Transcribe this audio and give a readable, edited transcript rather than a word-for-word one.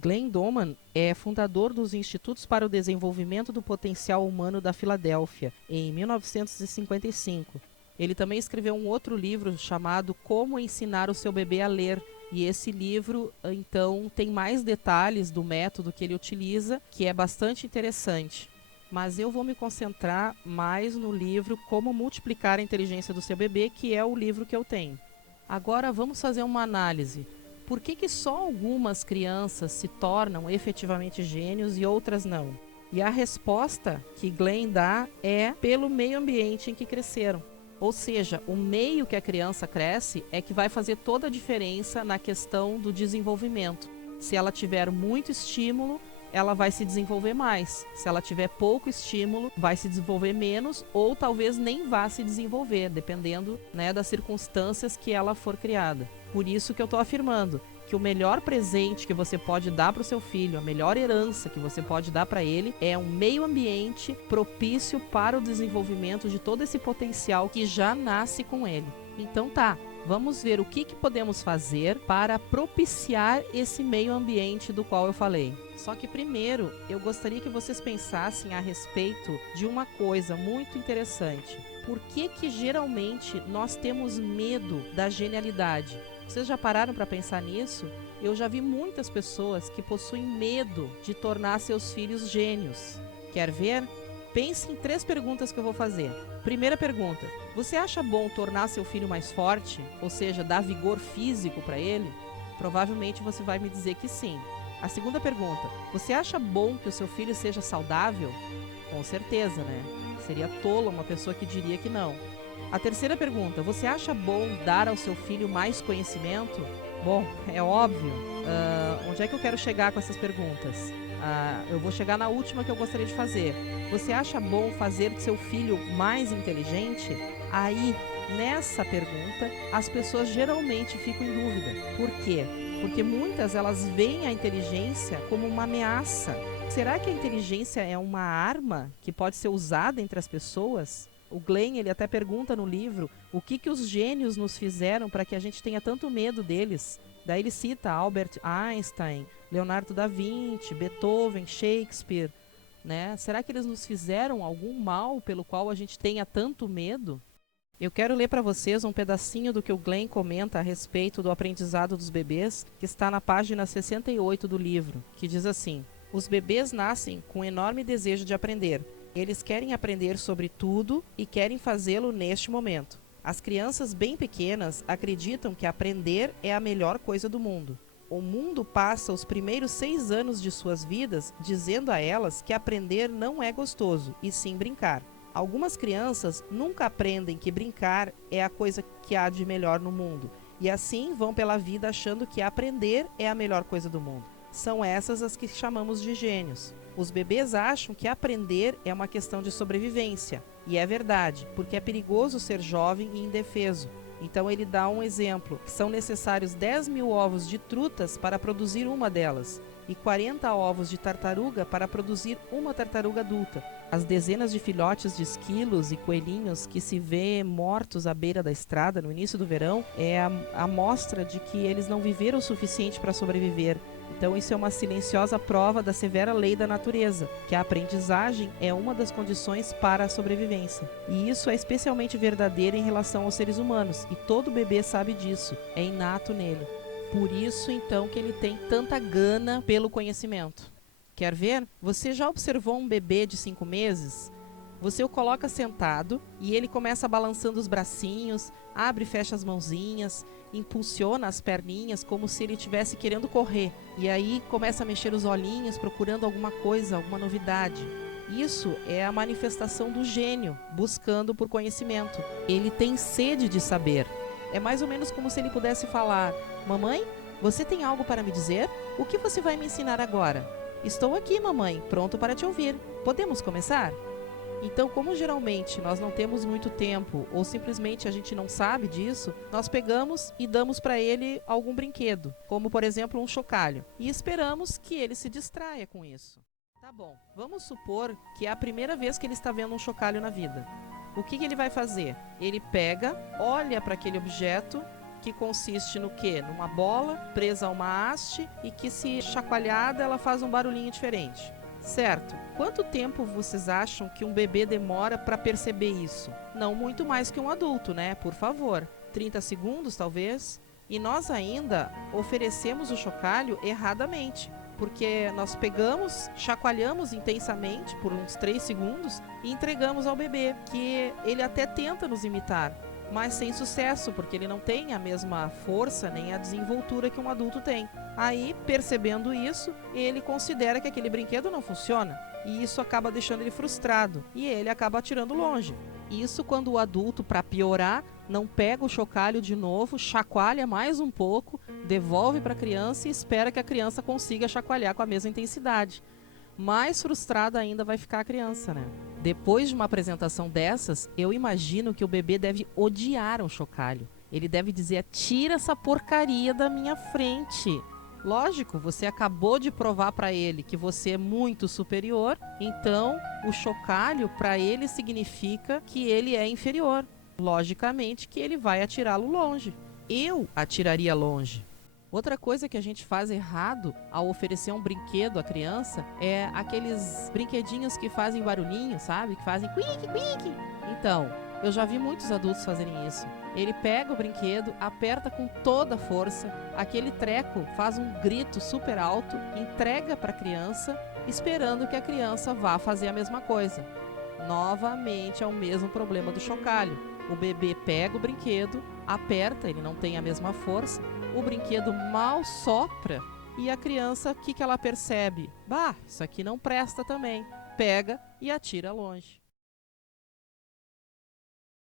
Glenn Doman é fundador dos Institutos para o Desenvolvimento do Potencial Humano da Filadélfia, em 1955. Ele também escreveu um outro livro chamado Como Ensinar o Seu Bebê a Ler. E esse livro, então, tem mais detalhes do método que ele utiliza, que é bastante interessante. Mas eu vou me concentrar mais no livro Como Multiplicar a Inteligência do Seu Bebê, que é o livro que eu tenho. Agora vamos fazer uma análise. Por que só algumas crianças se tornam efetivamente gênios e outras não? E a resposta que Glenn dá é pelo meio ambiente em que cresceram. Ou seja, o meio que a criança cresce é que vai fazer toda a diferença na questão do desenvolvimento. Se ela tiver muito estímulo, ela vai se desenvolver mais. Se ela tiver pouco estímulo, vai se desenvolver menos ou talvez nem vá se desenvolver, dependendo, né, das circunstâncias que ela for criada. Por isso que eu estou afirmando que o melhor presente que você pode dar para o seu filho, a melhor herança que você pode dar para ele é um meio ambiente propício para o desenvolvimento de todo esse potencial que já nasce com ele. Então tá, vamos ver o que podemos fazer para propiciar esse meio ambiente do qual eu falei. Só que primeiro, eu gostaria que vocês pensassem a respeito de uma coisa muito interessante. Por que geralmente nós temos medo da genialidade? Vocês já pararam para pensar nisso? Eu já vi muitas pessoas que possuem medo de tornar seus filhos gênios. Quer ver? Pense em 3 perguntas que eu vou fazer. Primeira pergunta: você acha bom tornar seu filho mais forte? Ou seja, dar vigor físico para ele? Provavelmente você vai me dizer que sim. A segunda pergunta: você acha bom que o seu filho seja saudável? Com certeza, né? Seria tolo uma pessoa que diria que não. A terceira pergunta: você acha bom dar ao seu filho mais conhecimento? Bom, é óbvio. Onde é que eu quero chegar com essas perguntas? Eu vou chegar na última que eu gostaria de fazer. Você acha bom fazer do seu filho mais inteligente? Aí, nessa pergunta, as pessoas geralmente ficam em dúvida. Por quê? Porque muitas elas veem a inteligência como uma ameaça. Será que a inteligência é uma arma que pode ser usada entre as pessoas? O Glenn, ele até pergunta no livro o que os gênios nos fizeram para que a gente tenha tanto medo deles. Daí ele cita Albert Einstein, Leonardo da Vinci, Beethoven, Shakespeare, né? Será que eles nos fizeram algum mal pelo qual a gente tenha tanto medo? Eu quero ler para vocês um pedacinho do que o Glenn comenta a respeito do aprendizado dos bebês, que está na página 68 do livro, que diz assim: os bebês nascem com enorme desejo de aprender. Eles querem aprender sobre tudo e querem fazê-lo neste momento. As crianças bem pequenas acreditam que aprender é a melhor coisa do mundo. O mundo passa os primeiros 6 anos de suas vidas dizendo a elas que aprender não é gostoso, e sim brincar. Algumas crianças nunca aprendem que brincar é a coisa que há de melhor no mundo, e assim vão pela vida achando que aprender é a melhor coisa do mundo. São essas as que chamamos de gênios. Os bebês acham que aprender é uma questão de sobrevivência. E é verdade, porque é perigoso ser jovem e indefeso. Então ele dá um exemplo, que são necessários 10.000 ovos de trutas para produzir uma delas, e 40 ovos de tartaruga para produzir uma tartaruga adulta. As dezenas de filhotes de esquilos e coelhinhos que se vê mortos à beira da estrada no início do verão é a mostra de que eles não viveram o suficiente para sobreviver. Então isso é uma silenciosa prova da severa lei da natureza, que a aprendizagem é uma das condições para a sobrevivência. E isso é especialmente verdadeiro em relação aos seres humanos, e todo bebê sabe disso, é inato nele. Por isso, então, que ele tem tanta gana pelo conhecimento. Quer ver? Você já observou um bebê de 5 meses? Você o coloca sentado e ele começa balançando os bracinhos, abre e fecha as mãozinhas, impulsiona as perninhas como se ele estivesse querendo correr. E aí começa a mexer os olhinhos procurando alguma coisa, alguma novidade. Isso é a manifestação do gênio buscando por conhecimento. Ele tem sede de saber. É mais ou menos como se ele pudesse falar: mamãe, você tem algo para me dizer? O que você vai me ensinar agora? Estou aqui, mamãe, pronto para te ouvir. Podemos começar? Então, como geralmente nós não temos muito tempo ou simplesmente a gente não sabe disso, nós pegamos e damos para ele algum brinquedo, como por exemplo um chocalho, e esperamos que ele se distraia com isso. Tá bom, vamos supor que é a primeira vez que ele está vendo um chocalho na vida. O que ele vai fazer? Ele pega, olha para aquele objeto que consiste no quê? Numa bola presa a uma haste e que, se chacoalhada, ela faz um barulhinho diferente. Certo? Quanto tempo vocês acham que um bebê demora para perceber isso? Não muito mais que um adulto, né? Por favor. 30 segundos, talvez? E nós ainda oferecemos o chocalho erradamente, porque nós pegamos, chacoalhamos intensamente por uns 3 segundos e entregamos ao bebê, que ele até tenta nos imitar, mas sem sucesso, porque ele não tem a mesma força nem a desenvoltura que um adulto tem. Aí, percebendo isso, ele considera que aquele brinquedo não funciona, e isso acaba deixando ele frustrado, e ele acaba atirando longe. Isso quando o adulto, para piorar, não pega o chocalho de novo, chacoalha mais um pouco, devolve para a criança e espera que a criança consiga chacoalhar com a mesma intensidade. Mais frustrada ainda vai ficar a criança, né? Depois de uma apresentação dessas, eu imagino que o bebê deve odiar um chocalho. Ele deve dizer: tira essa porcaria da minha frente. Lógico, você acabou de provar para ele que você é muito superior, então o chocalho para ele significa que ele é inferior. Logicamente que ele vai atirá-lo longe. Eu atiraria longe. Outra coisa que a gente faz errado ao oferecer um brinquedo à criança é aqueles brinquedinhos que fazem barulhinho, sabe? Que fazem quique, quique. Então, eu já vi muitos adultos fazerem isso. Ele pega o brinquedo, aperta com toda a força, aquele treco faz um grito super alto, entrega para a criança, esperando que a criança vá fazer a mesma coisa. Novamente é o mesmo problema do chocalho. O bebê pega o brinquedo, aperta, ele não tem a mesma força, o brinquedo mal sopra e a criança, o que ela percebe? Bah, isso aqui não presta também. Pega e atira longe.